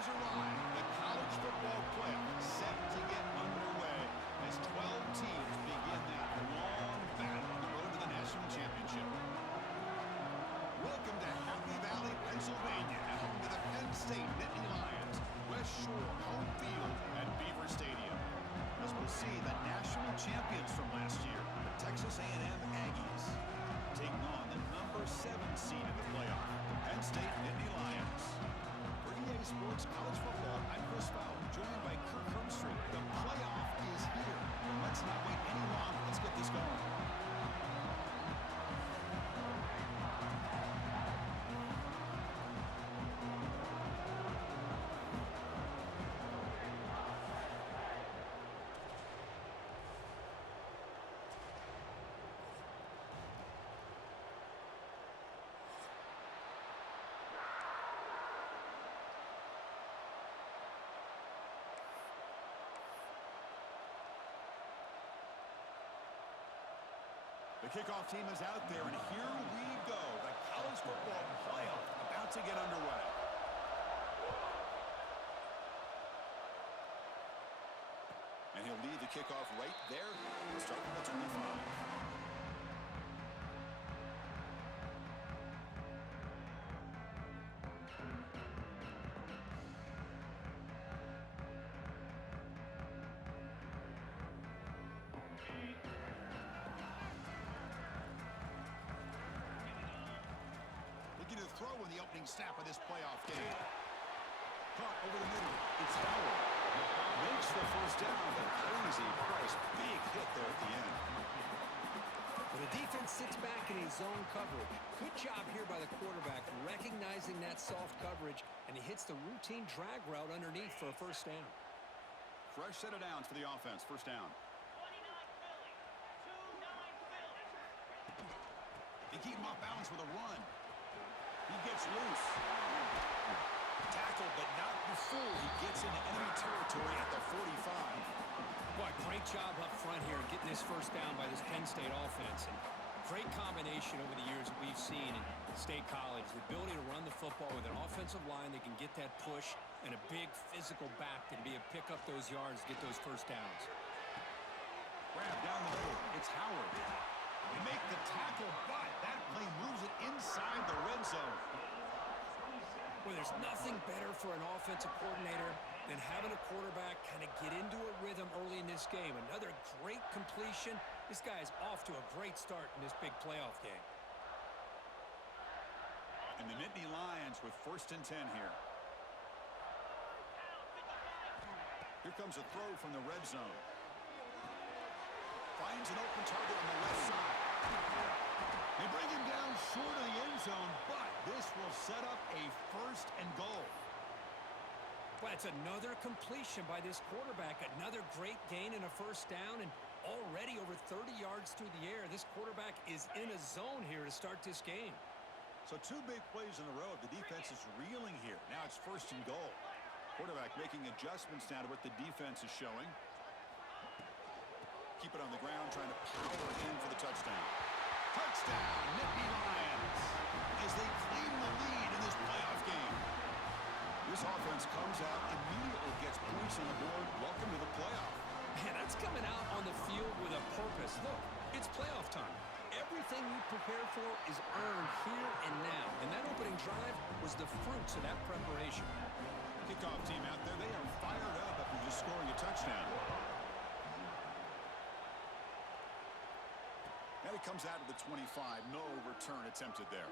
has arrived. The college football playoff set to get underway as 12 teams begin that long battle on the road to the national championship. Welcome to Happy Valley, Pennsylvania, and home to the Penn State Nittany Lions. West Shore home field at Beaver Stadium. As we'll see the national champions from last year, the Texas A&M Aggies, taking on the number 7 seed in the playoff, the Penn State Nittany Lions. For EA Sports College Football, I'm Chris Fowler, joined by Kirk Herbstreit. The playoff is here. Let's not wait any longer. Let's get this going. The kickoff team is out there, and here we go. The college football playoff about to get underway. And he'll lead the kickoff right there. Start from the 25. To throw in the opening snap of this playoff game. Caught over the middle. It's Howard. Makes the first down, but crazy price. Big hit there at the end. Well, the defense sits back in his zone coverage. Good job here by the quarterback, recognizing that soft coverage, and he hits the routine drag route underneath for a first down. Fresh set of downs for the offense. First down. They keep him off balance with a run. He gets loose. Tackled, but not before he gets into enemy territory at the 45. Boy, great job up front here getting this first down by this Penn State offense. And great combination over the years that we've seen in State College. The ability to run the football with an offensive line that can get that push and a big physical back that can be able to pick up those yards, get those first downs. Grab down the middle. It's Howard. They make the tackle, but that play moves it inside the red zone. Well, there's nothing better for an offensive coordinator than having a quarterback kind of get into a rhythm early in this game. Another great completion. This guy is off to a great start in this big playoff game. And the Nittany Lions with 1st and 10 here. Here comes a throw from the red zone. Finds an open target on the left side. They bring him down short of the end zone, but this will set up a 1st and goal. Well, it's another completion by this quarterback. Another great gain and a first down, and already over 30 yards through the air. This quarterback is in a zone here to start this game. So 2 big plays in a row. The defense is reeling here. Now it's 1st and goal. Quarterback making adjustments now to what the defense is showing. Keep it on the ground, trying to power in for the touchdown. Touchdown, Nittany Lions, as they claim the lead in this playoff game. This offense comes out, immediately gets points on the board. Welcome to the playoff. Man, that's coming out on the field with a purpose. Look, it's playoff time. Everything you prepare for is earned here and now. And that opening drive was the fruits of that preparation. Kickoff team out there, they are fired up after just scoring a touchdown. Now he comes out of the 25. No return attempted there.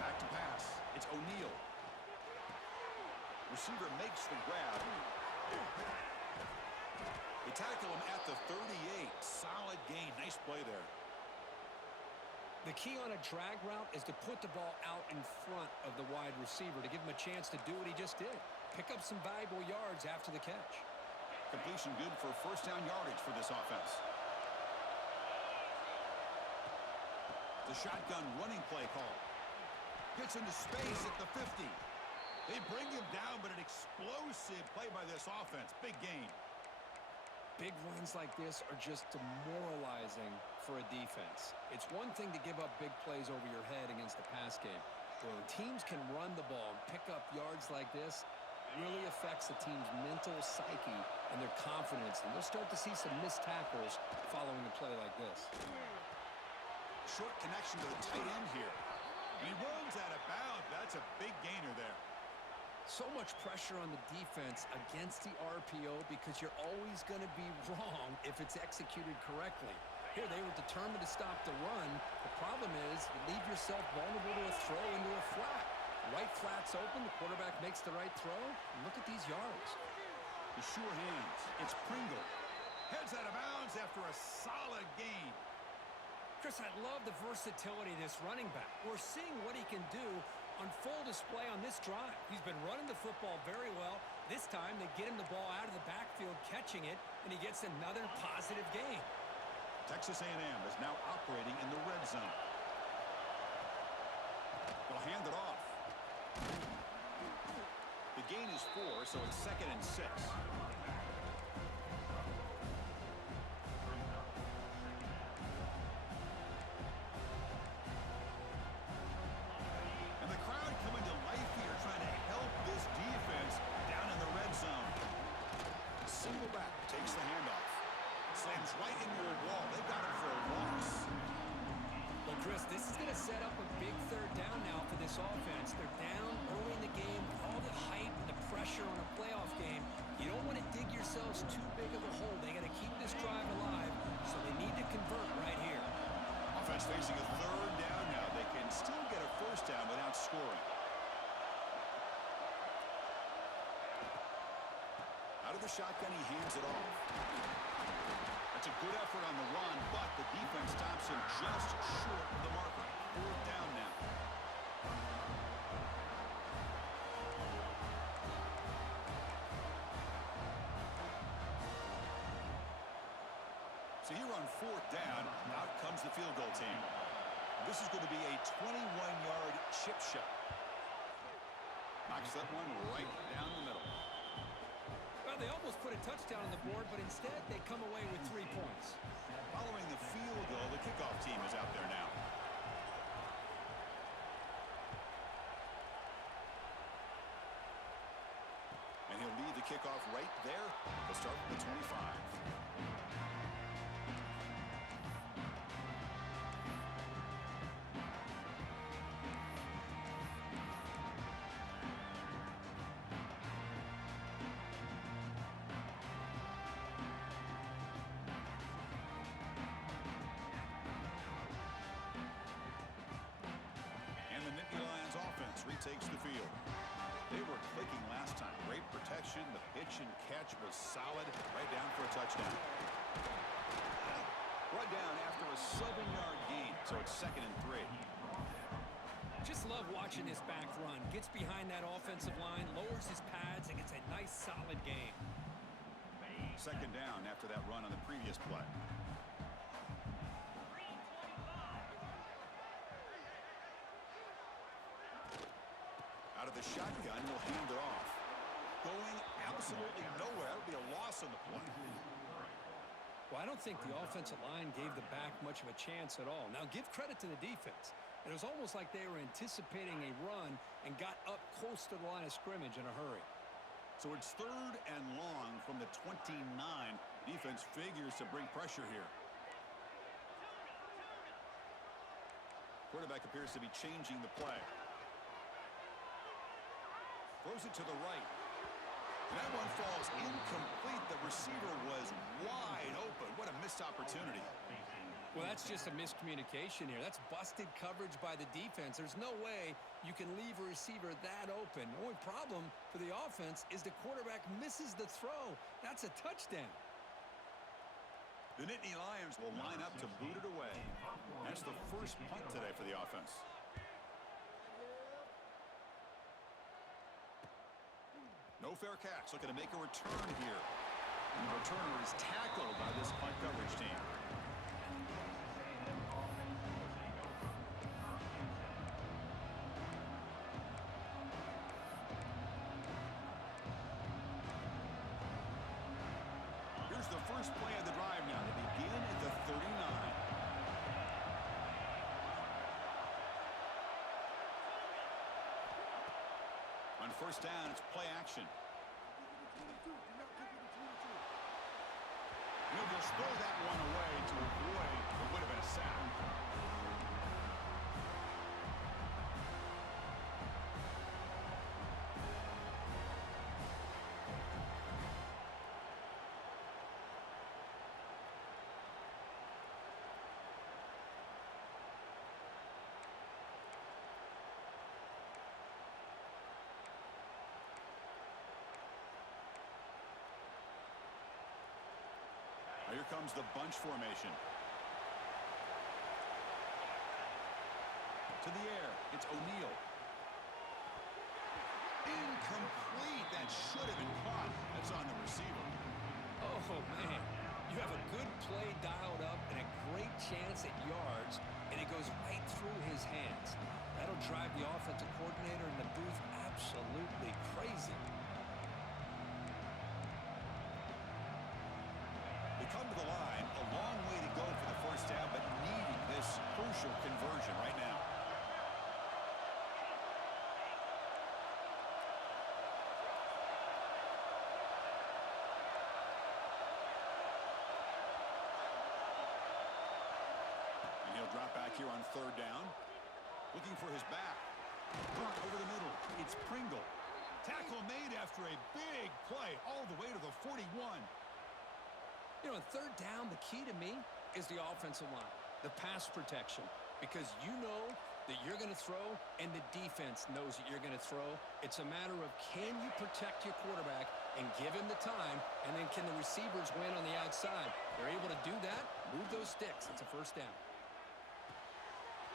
Back to pass. It's O'Neal. Receiver makes the grab. They tackle him at the 38. Solid gain. Nice play there. The key on a drag route is to put the ball out in front of the wide receiver to give him a chance to do what he just did. Pick up some valuable yards after the catch. Completion good for 1st down yardage for this offense. The shotgun running play call. Gets into space at the 50. They bring him down, but an explosive play by this offense. Big gain. Big runs like this are just demoralizing for a defense. It's one thing to give up big plays over your head against the pass game. When teams can run the ball and pick up yards like this, it really affects the team's mental psyche and their confidence. And you'll start to see some missed tackles following a play like this. Short connection to the tight end here. And he runs out of bounds. That's a big gainer there. So much pressure on the defense against the RPO because you're always going to be wrong if it's executed correctly. Here, they were determined to stop the run. The problem is you leave yourself vulnerable to a throw into a flat. Right flat's open, the quarterback makes the right throw, and look at these yards. The sure hands. It's Pringle. Heads out of bounds after a solid gain. Chris, I love the versatility of this running back. We're seeing what he can do on full display on this drive. He's been running the football very well. This time, they get him the ball out of the backfield, catching it, and he gets another positive gain. Texas A&M is now operating in the red zone. They'll hand it off. The gain is 4, so it's 2nd and 6. And the crowd coming to life here, trying to help this defense down in the red zone. Single back takes the handoff. Slams right into a wall. They got him for a loss. Well, Chris, this is going to set up a big third down now for this offense. They're down early in the game with all the hype and the pressure on a playoff game. You don't want to dig yourselves too big of a hole. They got to keep this drive alive, so they need to convert right here. Offense facing a third down now. They can still get a first down without scoring. Out of the shotgun, he hands it off. That's a good effort on the run, but the defense stops him just short of the marker. 4th down now. So here on 4th down, out comes the field goal team. This is going to be a 21-yard chip shot. Knocks that one right down the middle. Well, they almost put a touchdown on the board, but instead they come away with 3 points. Following the field goal, the kickoff team is out there now. And he'll lead the kickoff right there. They'll start with the 25. Takes the field. They were clicking last time. Great protection. The pitch and catch was solid. Right down for a touchdown. Brought down after a 7-yard gain, so it's 2nd and 3. Just love watching this back run. Gets behind that offensive line, lowers his pads, and gets a nice solid gain. 2nd down after that run on the previous play. Out of the shotgun, will hand it off. Going absolutely nowhere. That would be a loss on the play. Well, I don't think the offensive line gave the back much of a chance at all. Now, give credit to the defense. It was almost like they were anticipating a run and got up close to the line of scrimmage in a hurry. So it's 3rd and long from the 29. Defense figures to bring pressure here. Quarterback appears to be changing the play. Throws it to the right. And that one falls incomplete. The receiver was wide open. What a missed opportunity. Well, that's just a miscommunication here. That's busted coverage by the defense. There's no way you can leave a receiver that open. The only problem for the offense is the quarterback misses the throw. That's a touchdown. The Nittany Lions will line up to boot it away. That's the first punt today for the offense. No fair catch. Looking to make a return here. And the returner is tackled by this punt coverage team. first play of the drive now to begin at the 39. On first down, it's play action. He'll just throw that one away to avoid what would have been a sack. Here comes the bunch formation. To the air, it's O'Neal. Incomplete. That should have been caught. That's on the receiver. Oh, man. You have a good play dialed up and a great chance at yards, and it goes right through his hands. That'll drive the offensive coordinator in the booth absolutely crazy. Come to the line, a long way to go for the first down, but needing this crucial conversion right now. And he'll drop back here on third down. Looking for his back. Burnt over the middle. It's Pringle. Tackle made after a big play all the way to the 41. You know, on third down, the key to me is the offensive line, the pass protection, because you know that you're going to throw and the defense knows that you're going to throw. It's a matter of can you protect your quarterback and give him the time, and then can the receivers win on the outside? They're able to do that, move those sticks. It's a first down.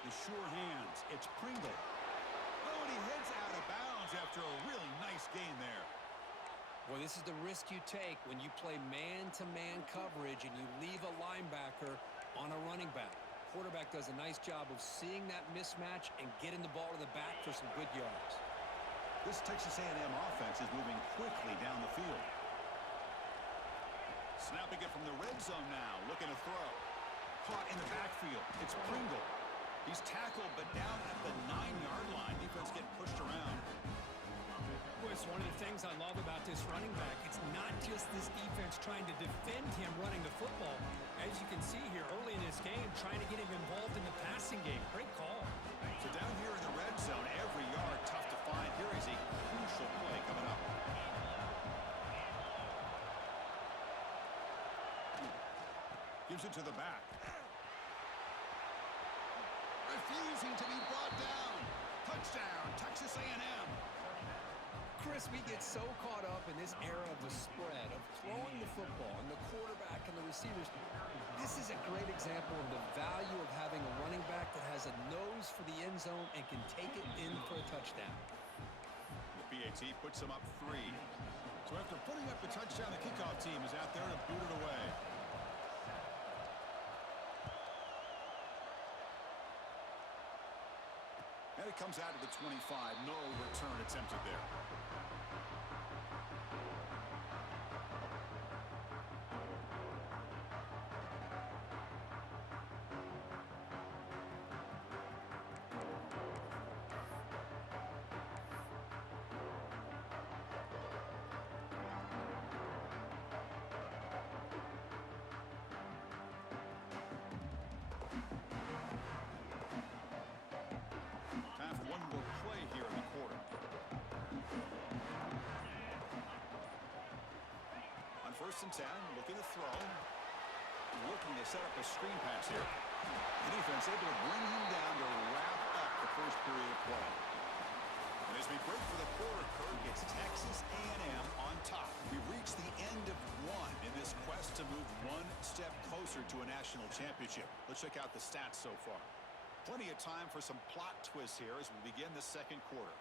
The sure hands. It's Pringle. Oh, and he heads out of bounds after a really nice gain there. Well, this is the risk you take when you play man-to-man coverage and you leave a linebacker on a running back. Quarterback does a nice job of seeing that mismatch and getting the ball to the back for some good yards. This Texas A&M offense is moving quickly down the field. Snapping it from the red zone now, looking to throw. Caught in the backfield. It's Pringle. He's tackled, but down at the 9-yard line. Defense getting pushed around. It's one of the things I love about this running back. It's not just this defense trying to defend him running the football. As you can see here early in this game, trying to get him involved in the passing game. Great call. So down here in the red zone, every yard tough to find. Here is a crucial play coming up. Gives it to the back. Refusing to be brought down. Touchdown, Texas A&M. Chris, we get so caught up in this era of the spread, of throwing the football, and the quarterback and the receivers. This is a great example of the value of having a running back that has a nose for the end zone and can take it in for a touchdown. The PAT puts them up 3. So after putting up the touchdown, the kickoff team is out there to boot it away. And it comes out of the 25. No return attempted there. Time for one more play here in the quarter. On first and 10, looking to throw. Looking to set up a screen pass here. The defense able to bring him down to wrap up the first period of play. And as we break for the quarter, Kirk, it's Texas A&M on top. We've reached the end of one in this quest to move one step closer to a national championship. Let's check out the stats so far. Plenty of time for some plot twists here as we begin the second quarter.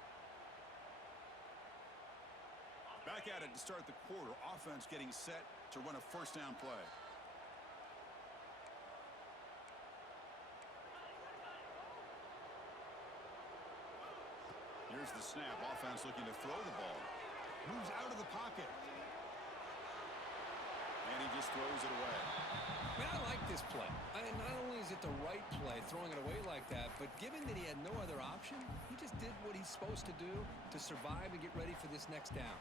Back at it to start the quarter. Offense getting set to run a first down play. Here's the snap. Offense looking to throw the ball. Moves out of the pocket. And he just throws it away. Man, I like this play. Not only is it the right play, throwing it away like that, but given that he had no other option, he just did what he's supposed to do to survive and get ready for this next down.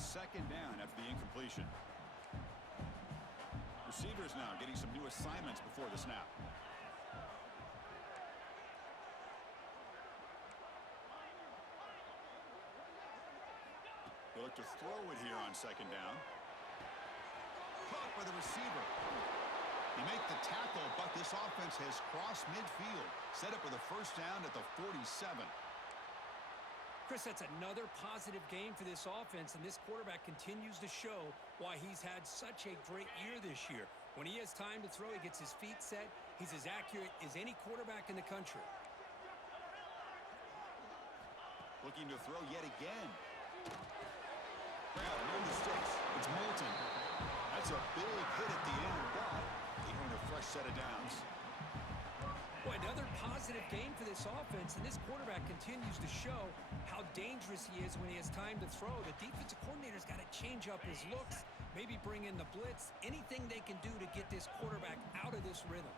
Second down after the incompletion. Receivers now getting some new assignments before the snap. They look to throw it here on second down. Caught by the receiver. They make the tackle, but this offense has crossed midfield. Set up with a first down at the 47. Chris, that's another positive game for this offense, and this quarterback continues to show why he's had such a great year this year. When he has time to throw, he gets his feet set. He's as accurate as any quarterback in the country. Looking to throw yet again. Brown, no mistakes. It's Moulton. That's a big hit at the end, but they earn a fresh set of downs. Boy, another positive game for this offense, and this quarterback continues to show how dangerous he is when he has time to throw. The defensive coordinator's got to change up his looks, maybe bring in the blitz, anything they can do to get this quarterback out of this rhythm.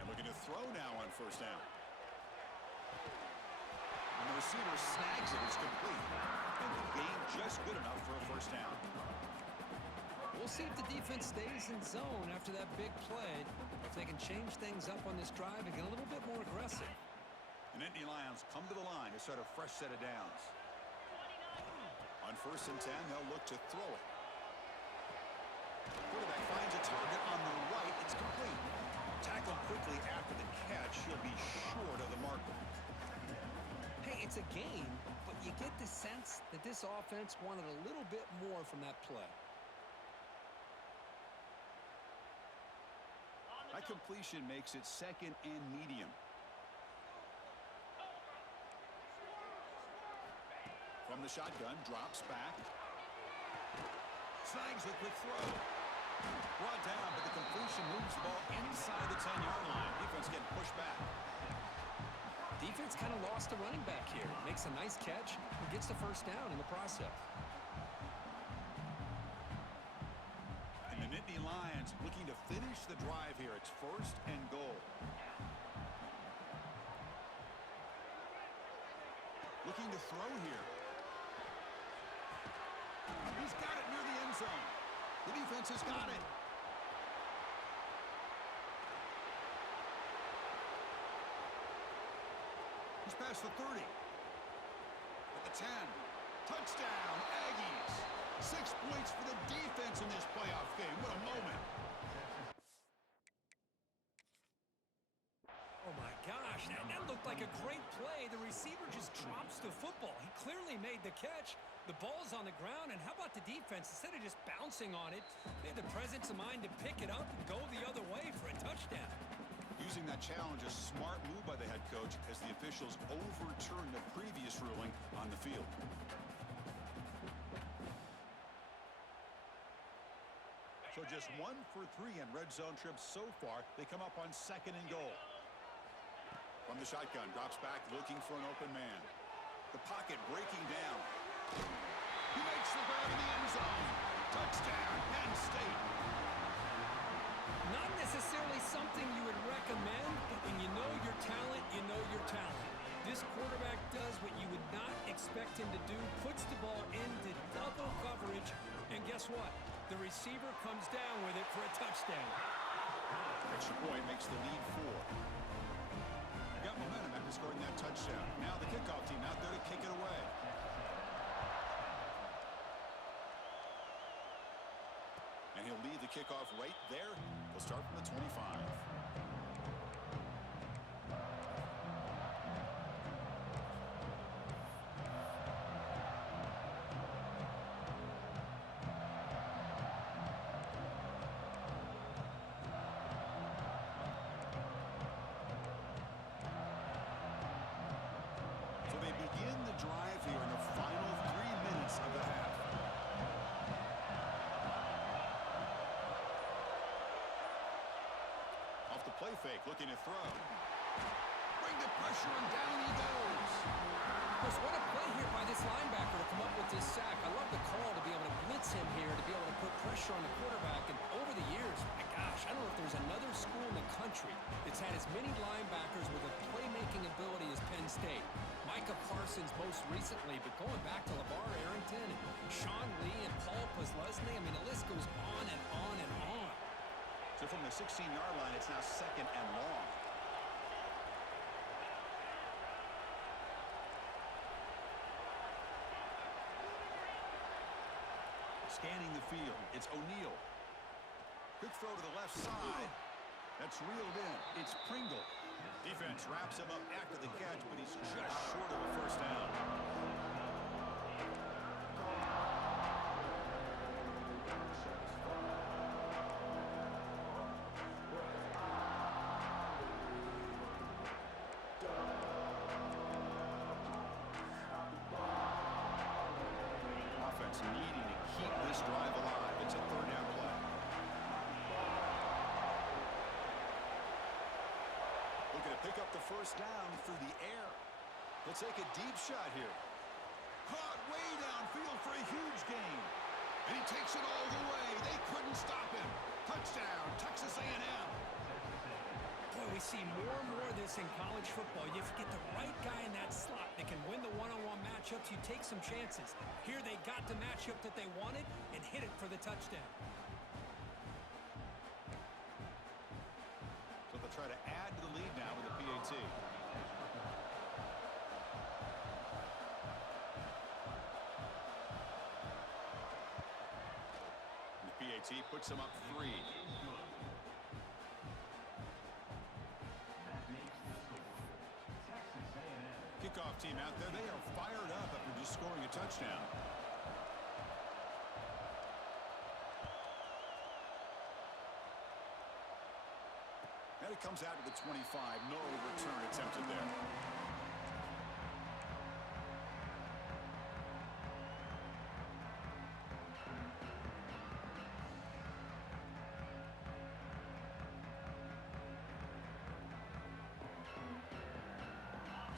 And looking to throw now on first down. And the receiver snags it. It's complete. And the game just good enough for a first down. We'll see if the defense stays in zone after that big play, if they can change things up on this drive and get a little bit more aggressive. And Nittany Lions come to the line to start a fresh set of downs. On first and 10, they'll look to throw it. Quarterback finds a target on the right. It's complete. Tackled quickly after the catch. He'll be short of the marker. Hey, it's a game, but you get the sense that this offense wanted a little bit more from that play. That completion makes it second and medium. From the shotgun, drops back. Snags the quick throw. Brought down, but the completion moves the ball inside the 10-yard line. Defense getting pushed back. Defense kind of lost a running back here. Makes a nice catch and gets the first down in the process. And the Nittany Lions looking to finish the drive here. It's first and goal. Looking to throw here. He's got it near the end zone. The defense has got it. He's past the 30. At the 10. Touchdown, Aggies. 6 points for the defense in this playoff game. What a moment. Oh, my gosh. That looked like a great play. The receiver just drops the football. He clearly made the catch. The ball's on the ground, and how about the defense? Instead of just bouncing on it, they had the presence of mind to pick it up and go the other way for a touchdown. Using that challenge, a smart move by the head coach as the officials overturned the previous ruling on the field. So just 1 for 3 in red zone trips so far. They come up on second and goal. From the shotgun, drops back looking for an open man. The pocket breaking down. He makes the grab in the end zone. Touchdown, Penn State. Not necessarily something you would recommend, but when you know your talent, you know your talent. This quarterback does what you would not expect him to do, puts the ball into double coverage, and guess what? The receiver comes down with it for a touchdown. Extra point makes the lead 4. Got momentum after scoring that touchdown. Now the kickoff team out there to kick it away. And he'll lead the kickoff right there. He'll start from the 25. So they begin the drive here in the final 3 minutes of the half. Off the play fake, looking to throw. Bring the pressure, and down he goes. Chris, what a play here by this linebacker to come up with this sack. I love the call to be able to blitz him here to many linebackers with a playmaking ability as Penn State. Micah Parsons most recently, but going back to LeVar Arrington and Sean Lee and Paul Posluszny, I mean, the list goes on and on and on. So from the 16-yard line, it's now 2nd and long. Scanning the field, it's O'Neal. Quick throw to the left side. That's reeled in. It's Pringle. Defense wraps him up after the catch, but he's just short of a first down. Offense needing to keep this drive alive. It's a 3rd down play. Looking to pick up the first down through the air. Let's take a deep shot here. Caught way downfield for a huge gain. And he takes it all the way. They couldn't stop him. Touchdown, Texas A&M. Boy, we see more and more of this in college football. You get the right guy in that slot that can win the one-on-one matchups. You take some chances. Here they got the matchup that they wanted and hit it for the touchdown. So they'll try to add to the lead now with the PAT. The PAT puts them up 3. Kickoff team out there. They are fired up after just scoring a touchdown. And it comes out to the 25. No return attempted there.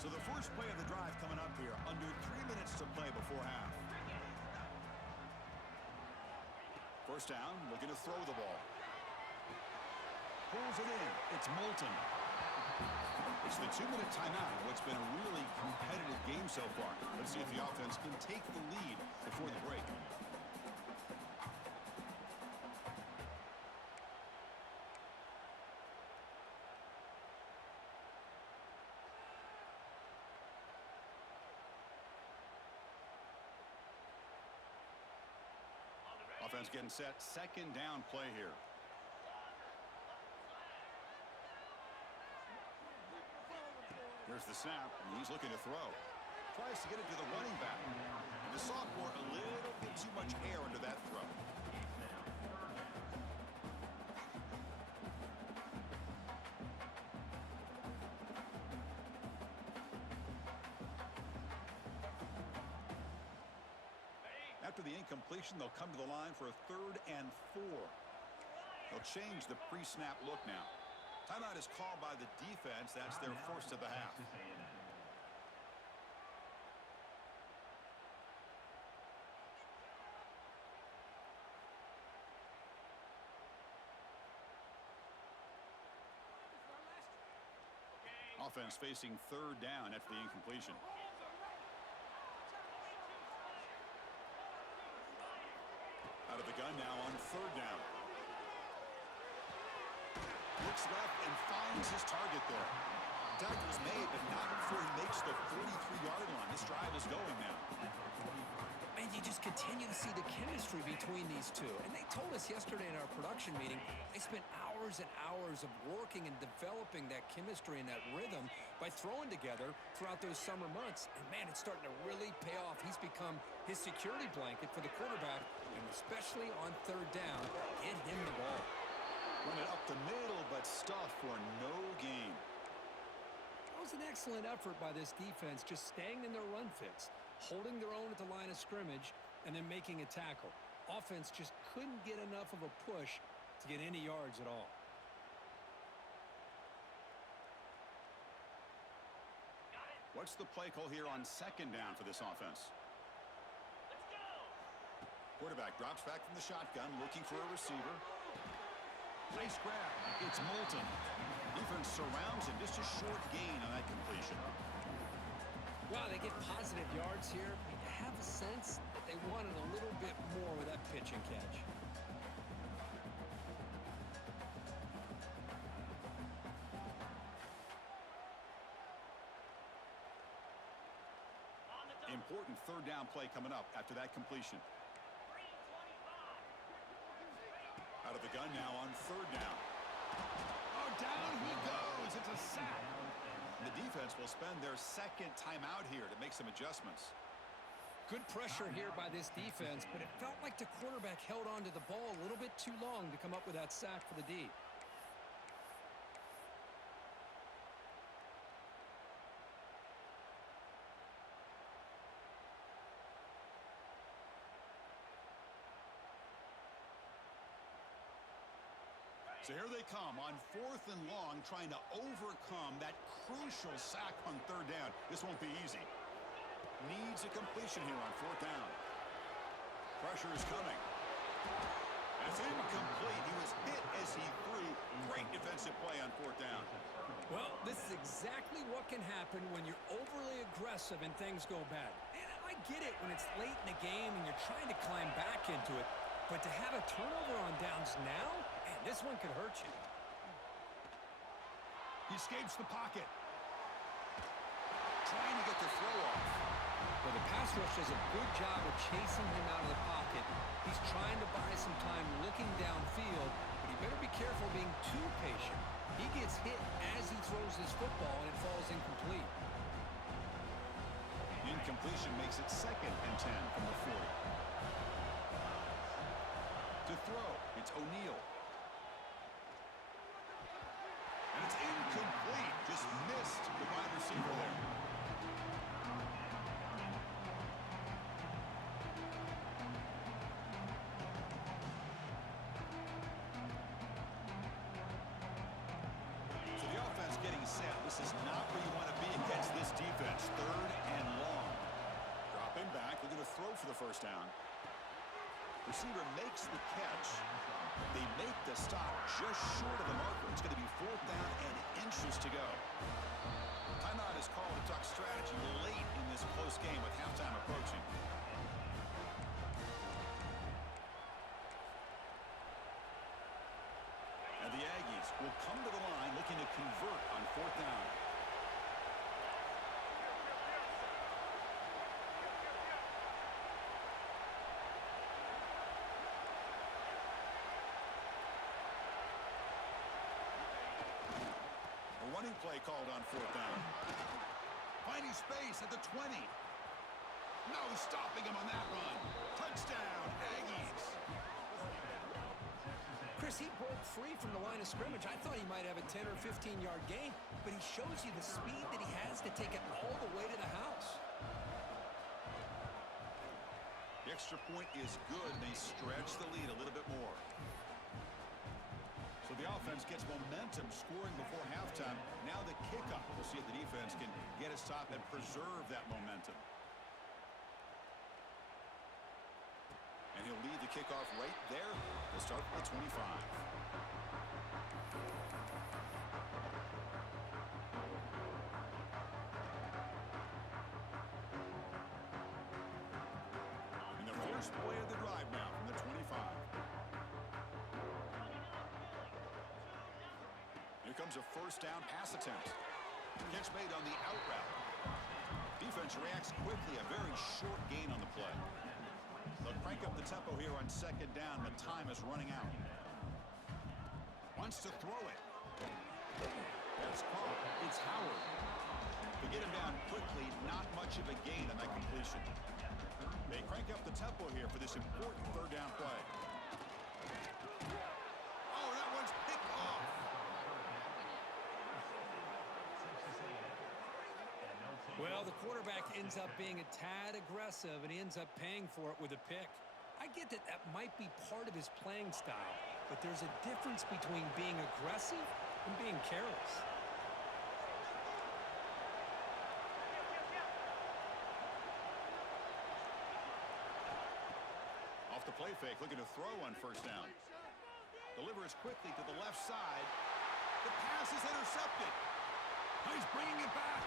So the first play of the drive coming up here. Under 3 minutes to play before half. First down, looking to throw the ball. Pulls it in. It's Moulton. It's the 2-minute timeout in what's been a really competitive game so far. Let's see if the offense can take the lead before the break. Offense getting set. 2nd down play here. Here's the snap, and he's looking to throw. Tries to get it to the running back. And the sophomore, a little bit too much air under that throw. After the incompletion, they'll come to the line for a 3rd and 4. They'll change the pre-snap look now. Timeout is called by the defense. That's their first of the half. Offense facing 3rd down after the incompletion. Out of the gun now on 3rd down. Looks left and finds his target there. Tackle's made, but not before he makes the 43-yard line. This drive is going now. And you just continue to see the chemistry between these two. And they told us yesterday in our production meeting, they spent hours and hours of working and developing that chemistry and that rhythm by throwing together throughout those summer months. And, man, it's starting to really pay off. He's become his security blanket for the quarterback, and especially on 3rd down, get him the ball. Run it up the middle, but stuffed for no gain. That was an excellent effort by this defense, just staying in their run fits, holding their own at the line of scrimmage, and then making a tackle. Offense just couldn't get enough of a push to get any yards at all. What's the play call here on 2nd down for this offense? Quarterback drops back from the shotgun, looking for a receiver. Nice grab. It's Moulton. Defense surrounds him. Just a short gain on that completion. Well, they get positive yards here. You have a sense that they wanted a little bit more with that pitch and catch. Important third down play coming up after that completion. Out of the gun now on third down. Oh, down he goes. It's a sack. The defense will spend their second timeout here to make some adjustments. Good pressure here by this defense, but it felt like the quarterback held on to the ball a little bit too long to come up with that sack for the D. So here they come on 4th and long, trying to overcome that crucial sack on third down. This won't be easy. Needs a completion here on 4th down. Pressure is coming. And it's incomplete. He was hit as he threw. Great defensive play on 4th down. Well, this is exactly what can happen when you're overly aggressive and things go bad. And I get it when it's late in the game and you're trying to climb back into it. But to have a turnover on downs now, man, this one could hurt you. He escapes the pocket. Trying to get the throw off. Well, the pass rush does a good job of chasing him out of the pocket. He's trying to buy some time looking downfield, but he better be careful being too patient. He gets hit as he throws this football, and it falls incomplete. Incompletion makes it 2nd and 10 from the 40. To throw, it's O'Neal. And it's incomplete. Just missed the wide receiver there. So the offense getting set. This is not where you want to be against this defense. 3rd and long. Dropping back, looking to throw for the first down. Receiver makes the catch. They make the stop just short of the marker. It's going to be 4th down and inches to go. Timeout is called to talk strategy late in this close game with halftime approaching. And the Aggies will come to the line looking to convert on 4th down. Running play called on 4th down. Finding space at the 20. No stopping him on that run. Touchdown, Aggies. Chris, he broke free from the line of scrimmage. I thought he might have a 10 or 15-yard gain, but he shows you the speed that he has to take it all the way to the house. The extra point is good. They stretch the lead a little bit more. So the offense gets momentum scoring before halftime. Now the kickoff. We'll see if the defense can get a stop and preserve that momentum. And he'll lead the kickoff right there to start from the 25. And the first play of the drive now from the 25. Here comes a first down pass attempt. Catch made on the out route. Defense reacts quickly. A very short gain on the play. They'll crank up the tempo here on 2nd down. The time is running out. Wants to throw it. That's caught. It's Howard. To get him down quickly, not much of a gain on that completion. They crank up the tempo here for this important 3rd down play. Oh, that one's picked off. Well, the quarterback ends up being a tad aggressive, and he ends up paying for it with a pick. I get that that might be part of his playing style, but there's a difference between being aggressive and being careless. Off the play fake, looking to throw on first down. Delivers quickly to the left side. The pass is intercepted. He's bringing it back.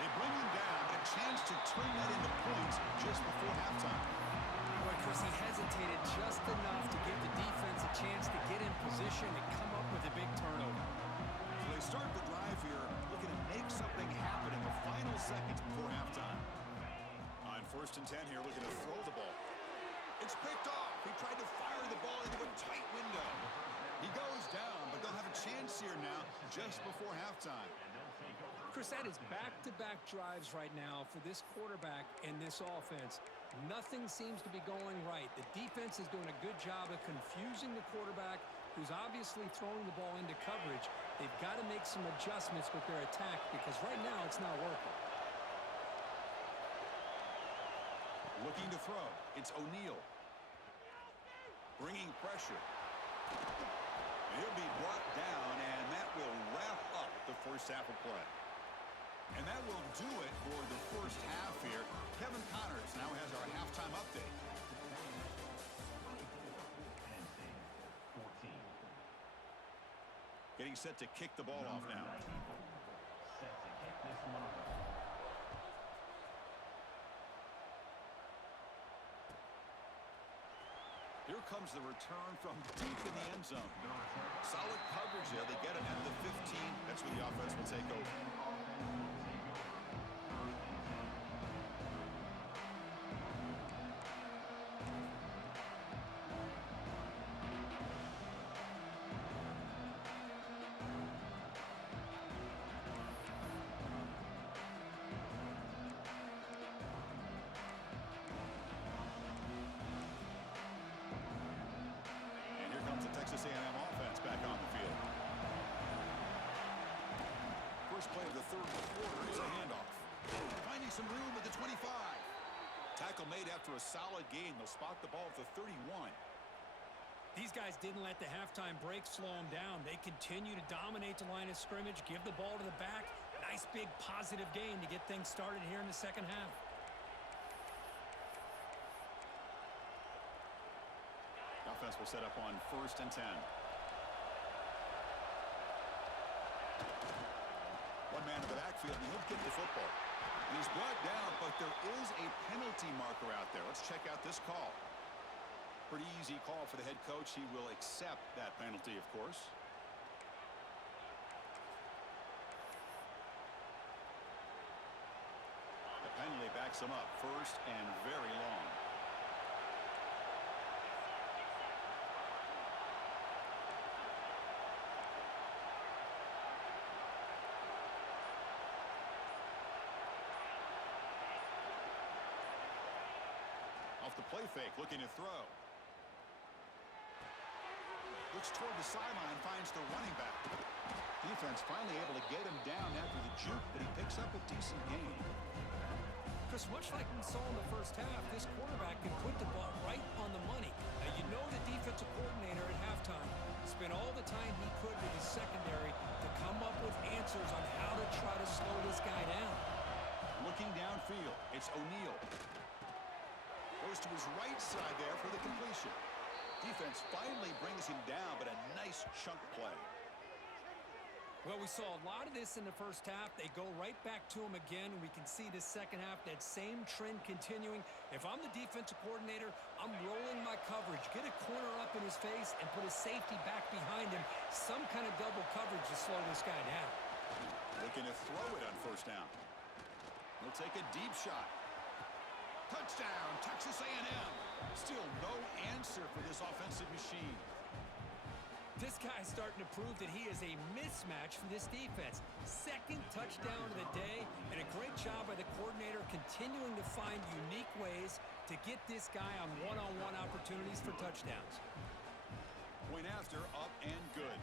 They bring him down, a chance to turn that into points just before halftime. Boy, Chris, he hesitated just enough to give the defense a chance to get in position and come up with a big turnover. So they start the drive here, looking to make something happen in the final seconds before halftime. On 1st and 10 here, looking to throw the ball. It's picked off. He tried to fire the ball into a tight window. He goes down, but they'll have a chance here now just before halftime. Chris, that is back-to-back drives right now for this quarterback and this offense. Nothing seems to be going right. The defense is doing a good job of confusing the quarterback, who's obviously throwing the ball into coverage. They've got to make some adjustments with their attack because right now it's not working. Looking to throw. It's O'Neal. Bringing pressure. He'll be brought down, and that will wrap up the first half of play. And that will do it for the first half here. Kevin Connors now has our halftime update. Getting set to kick the ball off now. Here comes the return from deep in the end zone. Solid coverage there. They get it at the 15. That's where the offense will take over. Texas A&M offense back on the field. First play of the third quarter is a handoff. Finding some room at the 25. Tackle made after a solid gain. They'll spot the ball at the 31. These guys didn't let the halftime break slow them down. They continue to dominate the line of scrimmage, give the ball to the back. Nice big positive gain to get things started here in the second half. Offense will set up on 1st and 10. One man to the backfield, and he'll get the football. And he's brought down, but there is a penalty marker out there. Let's check out this call. Pretty easy call for the head coach. He will accept that penalty, of course. The penalty backs him up. 1st and very long. Off the play fake, looking to throw. Looks toward the sideline, finds the running back. Defense finally able to get him down after the juke, but he picks up a decent gain. Chris, much like we saw in the first half, this quarterback can put the ball right on the money. Now, you know the defensive coordinator at halftime spent all the time he could with his secondary to come up with answers on how to try to slow this guy down. Looking downfield, it's O'Neal. Goes to his right side there for the completion. Defense finally brings him down, but a nice chunk play. Well, we saw a lot of this in the first half. They go right back to him again, and we can see the second half, that same trend continuing. If I'm the defensive coordinator, I'm rolling my coverage. Get a corner up in his face and put a safety back behind him. Some kind of double coverage to slow this guy down. Looking to throw it on 1st down. He'll take a deep shot. Touchdown, Texas A&M. Still no answer for this offensive machine. This guy's starting to prove that he is a mismatch for this defense. 2nd touchdown of the day, and a great job by the coordinator continuing to find unique ways to get this guy on one-on-one opportunities for touchdowns. Point after, up and good.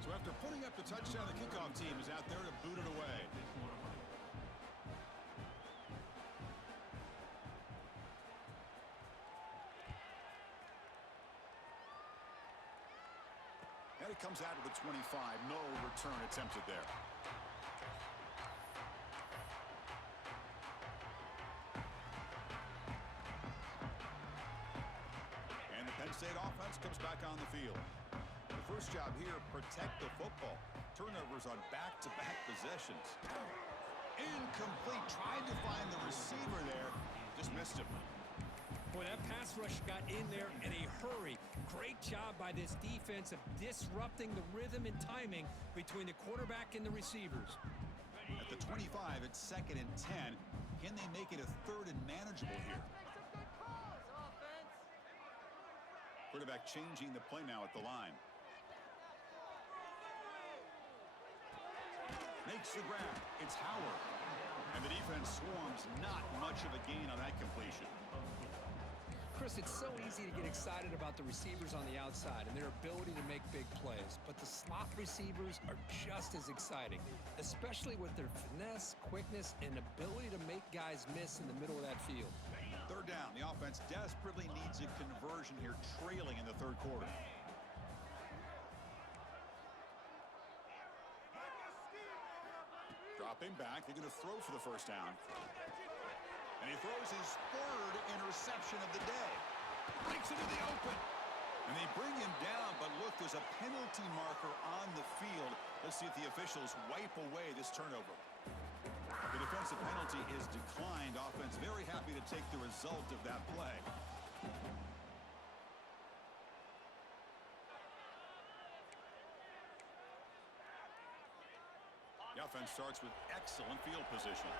So after putting up the touchdown, the kickoff team is out there to boot it away. And it comes out to the 25. No return attempted there. State offense comes back on the field. The first job here, protect the football. Turnovers on back-to-back possessions. Incomplete. Tried to find the receiver there. Just missed him. Boy, that pass rush got in there in a hurry. Great job by this defense of disrupting the rhythm and timing between the quarterback and the receivers. At the 25, it's 2nd and 10. Can they make it a 3rd and manageable here? Quarterback changing the play now at the line. Makes the grab. It's Howard. And the defense swarms. Not much of a gain on that completion. Chris, it's so easy to get excited about the receivers on the outside and their ability to make big plays, but the slot receivers are just as exciting, especially with their finesse, quickness, and ability to make guys miss in the middle of that field. 3rd down. The offense desperately needs a conversion here, trailing in the 3rd quarter. Dropping back. They're going to throw for the 1st down. And he throws his 3rd interception of the day. Breaks into the open. And they bring him down, but look, there's a penalty marker on the field. Let's see if the officials wipe away this turnover. The defensive penalty is declined. Offense very happy to take the result of that play. The offense starts with excellent field position.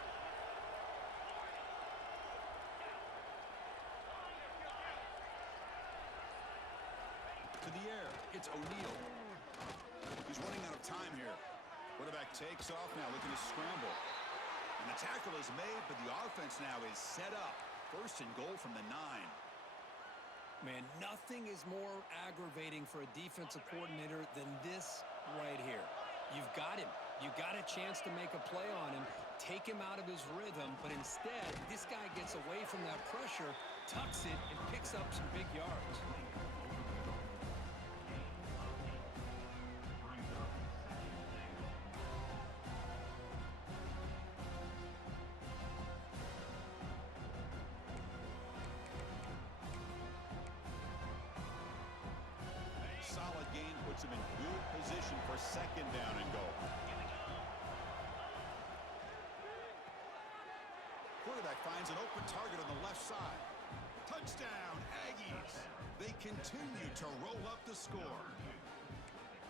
To the air, it's O'Neal. He's running out of time here. Quarterback takes off now, looking to scramble. And the tackle is made, but the offense now is set up. 1st and goal from the 9. Man, nothing is more aggravating for a defensive coordinator than this right here. You've got him. You got a chance to make a play on him, take him out of his rhythm, but instead, this guy gets away from that pressure, tucks it, and picks up some big yards. Solid gain puts him in good position for 2nd down and goal. Quarterback finds an open target on the left side. Touchdown, Aggies. They continue to roll up the score.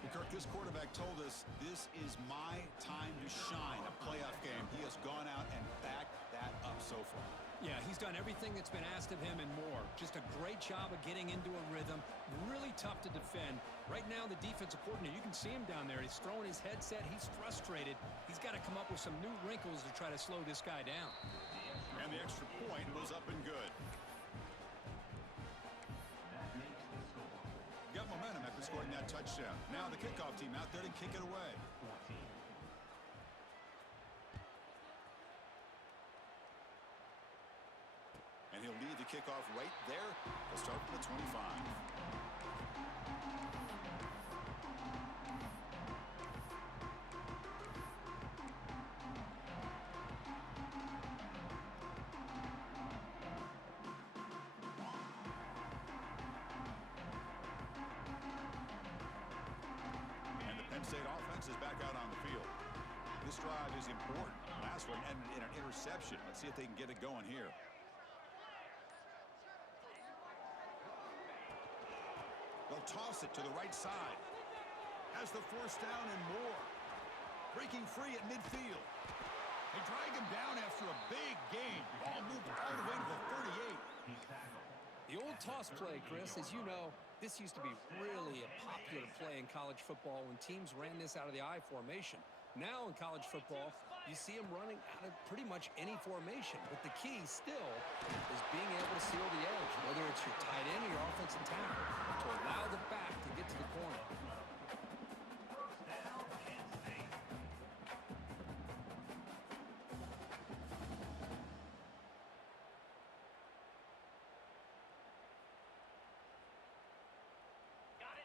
And Kirk, this quarterback told us this is my time to shine, a playoff game. He has gone out and backed that up so far. Yeah, he's done everything that's been asked of him and more. Just a great job of getting into a rhythm. Really tough to defend. Right now, the defensive coordinator, you can see him down there. He's throwing his headset. He's frustrated. He's got to come up with some new wrinkles to try to slow this guy down. And the extra point was up and good. Got momentum after scoring that touchdown. Now the kickoff team out there to kick it away. And he'll lead the kickoff right there. He'll start from the 25. And the Penn State offense is back out on the field. This drive is important. Last one ended in an interception. Let's see if they can get it going here. They'll toss it to the right side. Has the 1st down and more. Breaking free at midfield. They drag him down after a big gain. Ball moved all the way to the 38. The old toss play, Chris, as you know, this used to be really a popular play in college football when teams ran this out of the I formation. Now in college football, you see them running out of pretty much any formation. But the key still is being able to seal the edge, whether it's your tight end or your offensive tackle, to allow the back to get to the corner.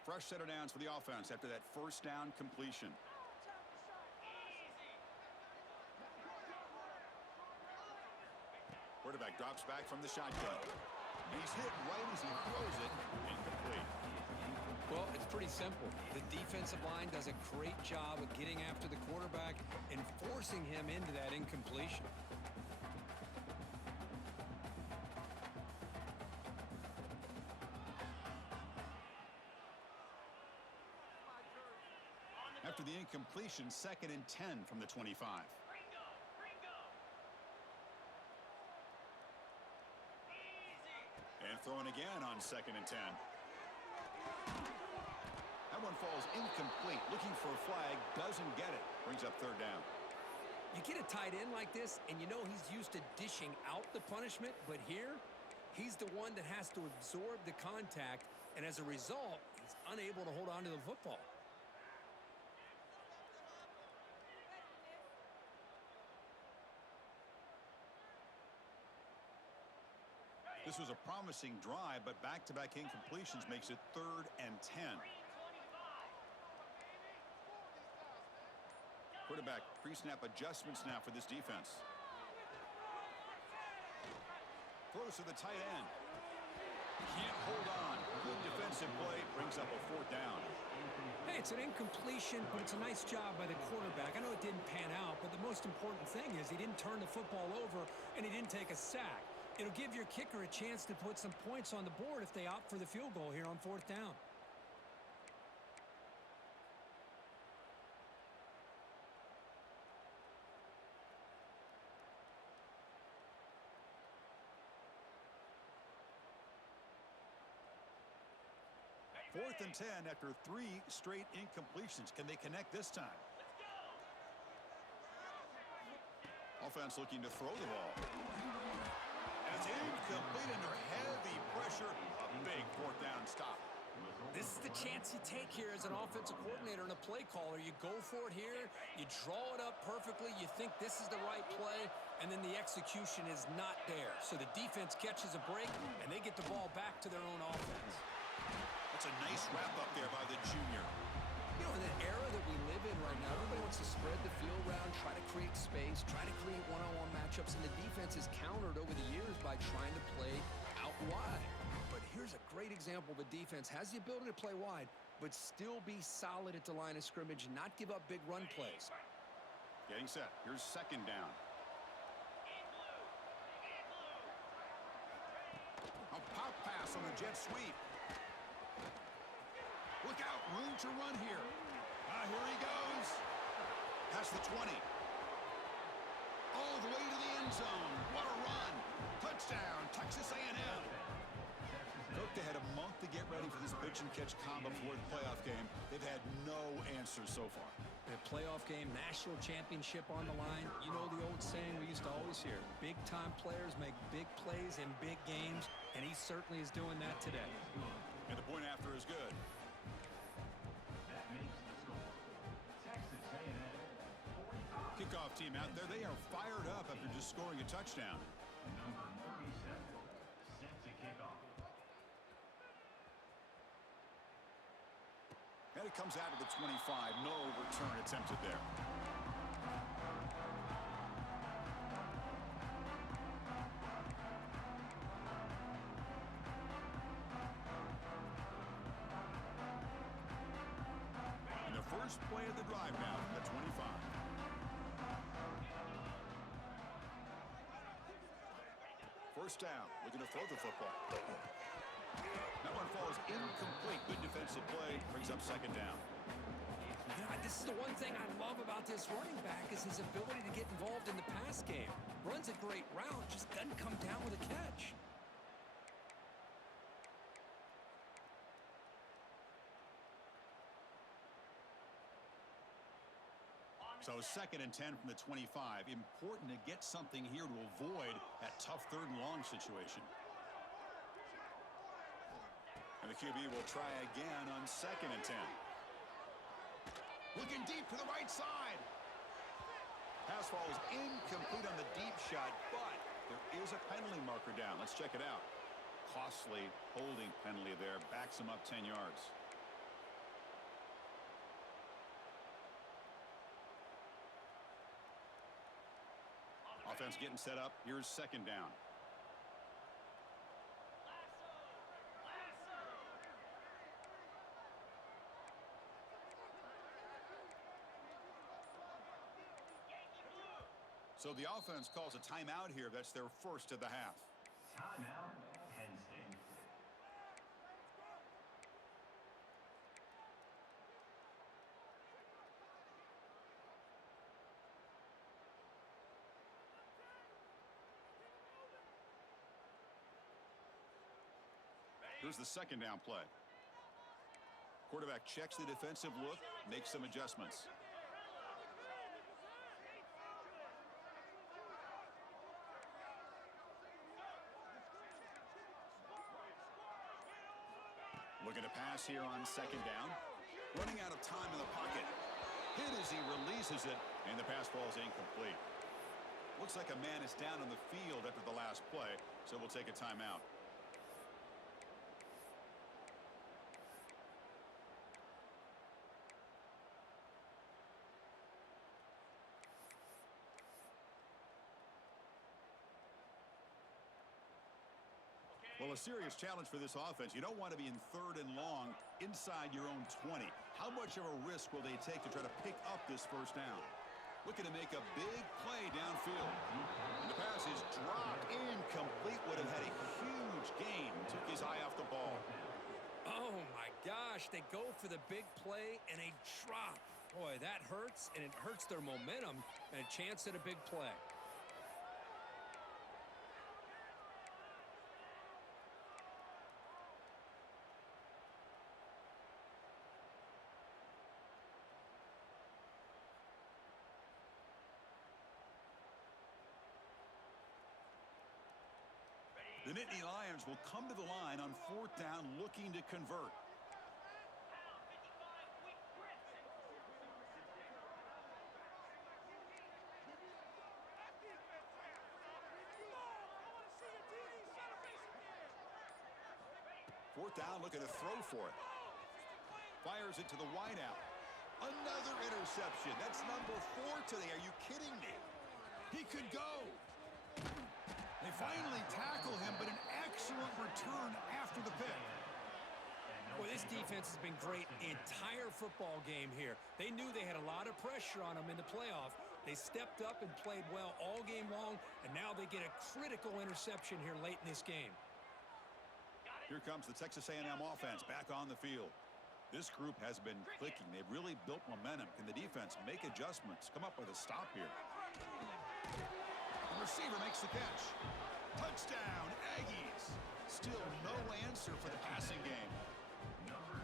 Fresh set of downs for the offense after that 1st down completion. Quarterback drops back from the shotgun. He's hit right as he throws it. Incomplete. Well, it's pretty simple. The defensive line does a great job of getting after the quarterback and forcing him into that incompletion. After the incompletion, 2nd and 10 from the 25. And throwing again on 2nd and 10. That one falls incomplete. Looking for a flag, doesn't get it. Brings up 3rd down. You get a tight end like this, and you know he's used to dishing out the punishment, but here, he's the one that has to absorb the contact, and as a result, he's unable to hold on to the football. This was a promising drive, but back-to-back incompletions makes it 3rd and 10. Quarterback pre-snap adjustments now for this defense. Throws to the tight end. Can't hold on. Good defensive play. Brings up a 4th down. Hey, it's an incompletion, but it's a nice job by the quarterback. I know it didn't pan out, but the most important thing is he didn't turn the football over and he didn't take a sack. It'll give your kicker a chance to put some points on the board if they opt for the field goal here on 4th down. Fourth and 10 after 3 straight incompletions. Can they connect this time? Offense looking to throw the ball. That's incomplete under heavy pressure. A big 4th down stop. This is the chance you take here as an offensive coordinator and a play caller. You go for it here, you draw it up perfectly, you think this is the right play, and then the execution is not there. So the defense catches a break, and they get the ball back to their own offense. That's a nice wrap-up there by the junior. You know, in the era that we live in right now, everybody wants to spread the field around, try to create space, try to create one-on-one matchups, and the defense is countered over the years by trying to play out wide. But here's a great example. The defense has the ability to play wide, but still be solid at the line of scrimmage and not give up big run plays. Getting set. Here's 2nd down. A pop pass on the jet sweep. Look out, room to run here. Here he goes. Past the 20. All the way to the end zone. What a run. Touchdown, Texas A&M. Cook, they had a month to get ready for this pitch and catch combo before the playoff game. They've had no answers so far. A playoff game, national championship on the line. You know the old saying we used to always hear. Big-time players make big plays in big games, and he certainly is doing that today. And the point after is good. Kickoff team out there, they are fired up after just scoring a touchdown. Number 37 set to kick off. And it comes out of the 25. No return attempted there. And the first play of the drive now from the 25. First down, looking to throw the football. That one falls incomplete. Good defensive play, brings up 2nd down. You know, this is the one thing I love about this running back is his ability to get involved in the pass game. Runs a great route, just doesn't come down with a catch. So 2nd and 10 from the 25. Important to get something here to avoid that tough 3rd and long situation. And the QB will try again on 2nd and 10. Looking deep to the right side. Pass falls incomplete on the deep shot, but there is a penalty marker down. Let's check it out. Costly holding penalty there. Backs him up 10 yards. Offense getting set up. Here's 2nd down. So the offense calls a timeout here. That's their first of the half. Timeout, Penn State. Here's the second down play. Quarterback checks the defensive look, makes some adjustments. Looking to pass here on second down. Running out of time in the pocket. Hit as he releases it, and the pass ball is incomplete. Looks like a man is down on the field after the last play, so we'll take a timeout. Well, a serious challenge for this offense. You don't want to be in 3rd and long inside your own 20. How much of a risk will they take to try to pick up this first down? Looking to make a big play downfield. And the pass is dropped incomplete. Would have had a huge gain. Took his eye off the ball. Oh, my gosh. They go for the big play and a drop. Boy, that hurts, and it hurts their momentum and a chance at a big play. The Nittany Lions will come to the line on 4th down looking to convert. Fourth down, looking to throw for it. Fires it to the wideout. Another interception. That's number 4 today. Are you kidding me? He could go. They finally tackle him, but an excellent return after the pick. Boy, this defense has been great the entire football game here. They knew they had a lot of pressure on them in the playoff. They stepped up and played well all game long, and now they get a critical interception here late in this game. Here comes the Texas A&M offense back on the field. This group has been clicking. They've really built momentum. Can the defense make adjustments? Come up with a stop here. The receiver makes the catch. Touchdown, Aggies. Still no answer for the passing game.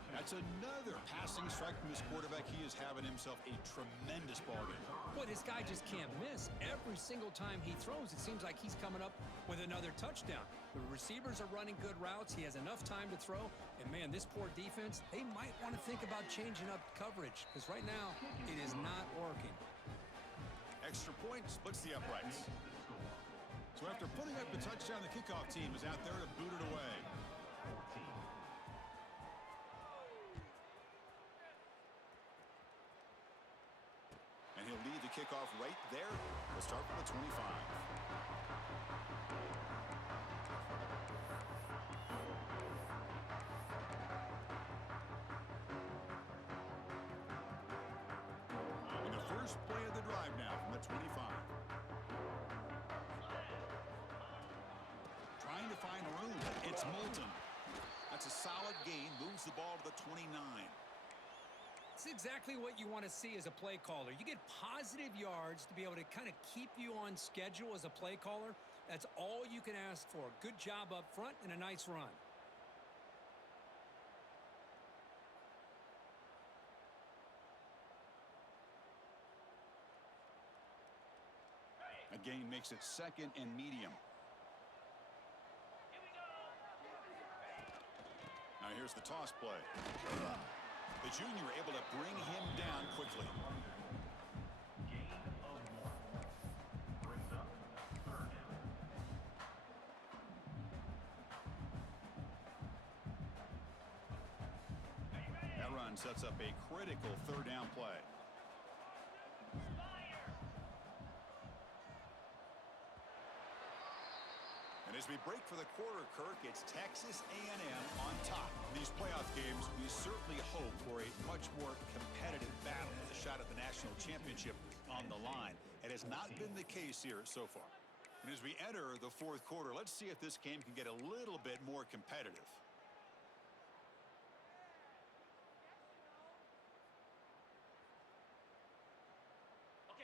That's another passing strike from his quarterback. He is having himself a tremendous ball game. Boy, this guy just can't miss. Every single time he throws, it seems like he's coming up with another touchdown. The receivers are running good routes. He has enough time to throw. And, man, this poor defense, they might want to think about changing up coverage because right now it is not working. Extra point splits the uprights. So after putting up the touchdown, the kickoff team is out there to boot it away. And he'll lead the kickoff right there. We'll start from the 25. And the first play of the drive now from the 25. Trying to find room. It's Moulton. That's a solid gain. Moves the ball to the 29. It's exactly what you want to see as a play caller. You get positive yards to be able to kind of keep you on schedule as a play caller. That's all you can ask for. Good job up front and a nice run. A gain makes it 2nd and medium. Now here's the toss play. The junior able to bring him down quickly. Gain of 1. Brings up 3rd down. That run sets up a critical 3rd down play. And as we break for the quarter, Kirk, it's Texas A&M on top. In these playoff games, we certainly hope for a much more competitive battle with a shot at the national championship on the line. It has not been the case here so far. And as we enter the fourth quarter, let's see if this game can get a little bit more competitive.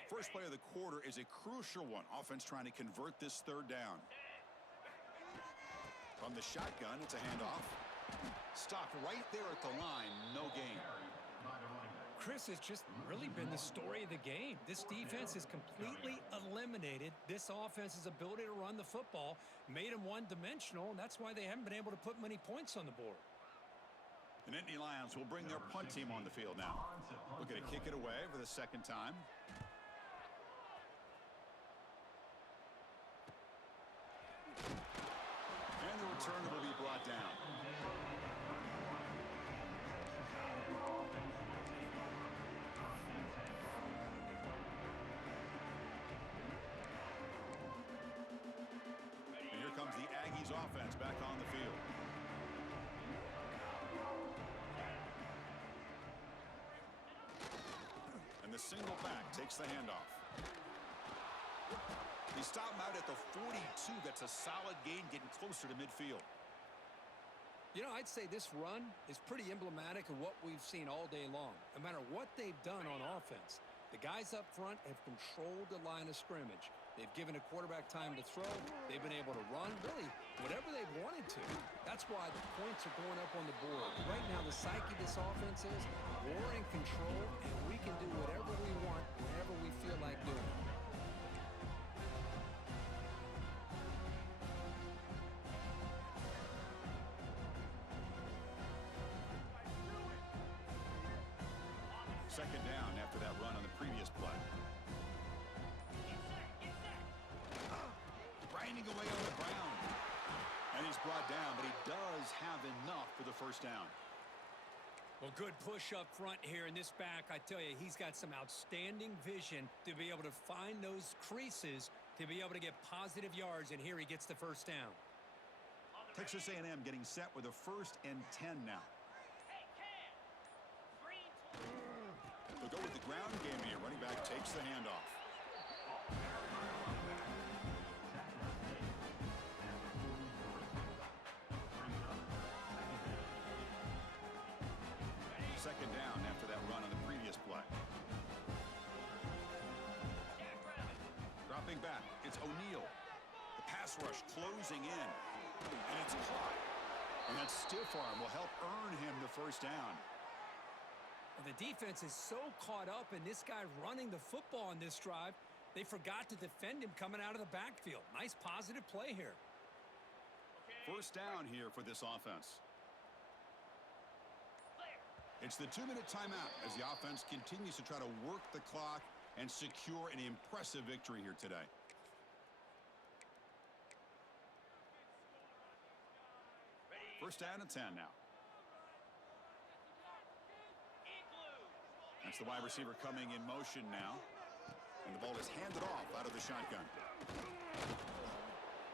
First play of the quarter is a crucial one. Offense trying to convert this third down. From the shotgun, it's a handoff. Stopped right there at the line. No gain. Chris, has just really been the story of the game. This defense has completely eliminated this offense's ability to run the football, made them one-dimensional, and that's why they haven't been able to put many points on the board. The Nittany Lions will bring their punt team on the field now. Looking to kick it away for the second time. And the return will be brought down. And here comes the Aggies offense back on the field. And the single back takes the handoff. They stop him out at the 42. That's a solid gain, getting closer to midfield. You know, I'd say this run is pretty emblematic of what we've seen all day long. No matter what they've done on offense, the guys up front have controlled the line of scrimmage. They've given a quarterback time to throw. They've been able to run, really, whatever they've wanted to. That's why the points are going up on the board. Right now, the psyche of this offense is we're in control, and we can do whatever we want whenever we feel like doing it. Second down after that run on the previous play. Grinding away on the ground. And he's brought down, but he does have enough for the first down. Well, good push up front here in this back. I tell you, he's got some outstanding vision to be able to find those creases, to be able to get positive yards, and here he gets the first down. Texas A&M getting set with a 1st and 10 now. They'll go with the ground game here. Running back takes the handoff. Second down after that run on the previous play. Dropping back, it's O'Neal. The pass rush closing in. And it's caught. And that stiff arm will help earn him the first down. Well, the defense is so caught up in this guy running the football on this drive, they forgot to defend him coming out of the backfield. Nice positive play here. First down here for this offense. It's the 2-minute timeout as the offense continues to try to work the clock and secure an impressive victory here today. First down and 10 now. That's the wide receiver coming in motion now. And the ball is handed off out of the shotgun.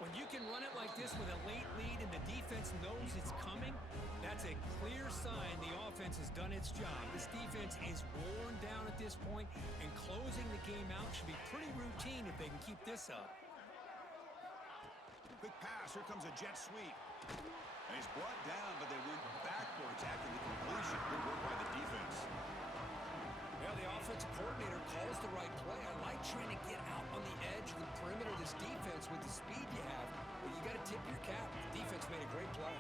When you can run it like this with a late lead and the defense knows it's coming, that's a clear sign the offense has done its job. This defense is worn down at this point, and closing the game out should be pretty routine if they can keep this up. Quick pass. Here comes a jet sweep. And he's brought down, but they went backwards after the completion. Good work by the defense. Well, the offensive coordinator calls the right play. I like trying to get out on the edge of the perimeter of this defense with the speed you have, but you got to tip your cap. The defense made a great play.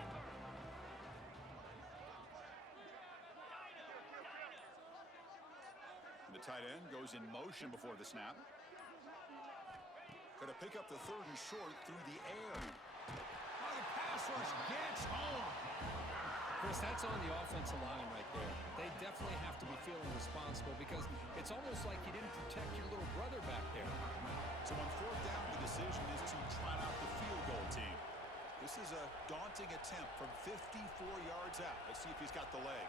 And the tight end goes in motion before the snap. Going to pick up the 3rd and short through the air. Oh, the pass rush gets home. Chris, that's on the offensive line right there. They definitely have to be feeling responsible because it's almost like you didn't protect your little brother back there. So on 4th down, the decision is to trot out the field goal team. This is a daunting attempt from 54 yards out. Let's see if he's got the leg.